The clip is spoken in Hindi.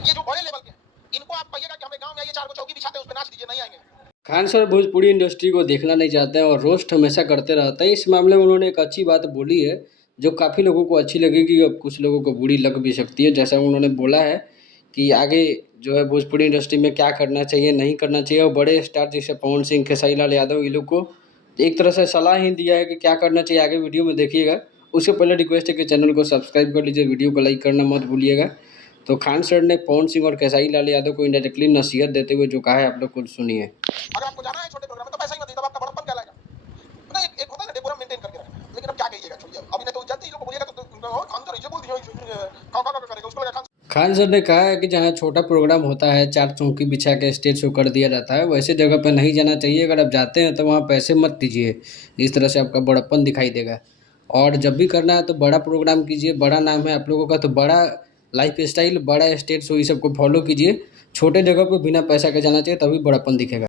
ये जो बड़े लेवल के हैं, इनको आप कहिएगा कि हमें गांव में आइए, 4 चौकी बिछाते हैं, उस पे नाच दीजिए, नहीं आएंगे। खान सर भोजपुरी इंडस्ट्री को देखना नहीं चाहते हैं और रोस्ट हमेशा करते रहते हैं। इस मामले में उन्होंने एक अच्छी बात बोली है जो काफ़ी लोगों को अच्छी लगेगी और कुछ लोगों को बुरी लग भी सकती है। जैसा उन्होंने बोला है कि आगे जो है भोजपुरी इंडस्ट्री में क्या करना चाहिए, नहीं करना चाहिए, और बड़े स्टार जैसे पवन सिंह, खेसारी लाल यादव, ये लोग को एक तरह से सलाह ही दिया है कि क्या करना चाहिए। आगे वीडियो में देखिएगा। उससे पहले रिक्वेस्ट है कि चैनल को सब्सक्राइब कर लीजिए, वीडियो को लाइक करना मत भूलिएगा। तो खान सर ने पवन सिंह और खेसारी लाल यादव को इनडायरेक्टली नसीहत देते हुए जो कहा है, आप लोग खुद सुनिए। अगर आपको जाना है छोटे प्रोग्राम में तो पैसा ही मत दीजिए, तब आपका बड़प्पन कहलाएगा। मतलब एक होता है ना, डेकोरम मेंटेन करके रखना। लेकिन अब क्या कहिएगा, छोड़िए। अभी नहीं तो जानते ही लोग को बोलिएगा तो खान सर ये बोल दिया, का करेगा, उसको लगा खान सर ने कहा है कि जहाँ छोटा प्रोग्राम होता है, 4 चौकी बिछा के स्टेज शो कर दिया जाता है, वैसे जगह पे नहीं जाना चाहिए। अगर आप जाते हैं तो वहाँ पैसे मत दीजिए, इस तरह से आपका बड़प्पन दिखाई देगा। और जब भी करना है तो बड़ा प्रोग्राम कीजिए, बड़ा नाम है आप लोगों का तो बड़ा लाइफ स्टाइल, बड़ा स्टेज शो, ये सब को फॉलो कीजिए। छोटे जगह पे बिना पैसा के जाना चाहिए, तभी बड़प्पन दिखेगा।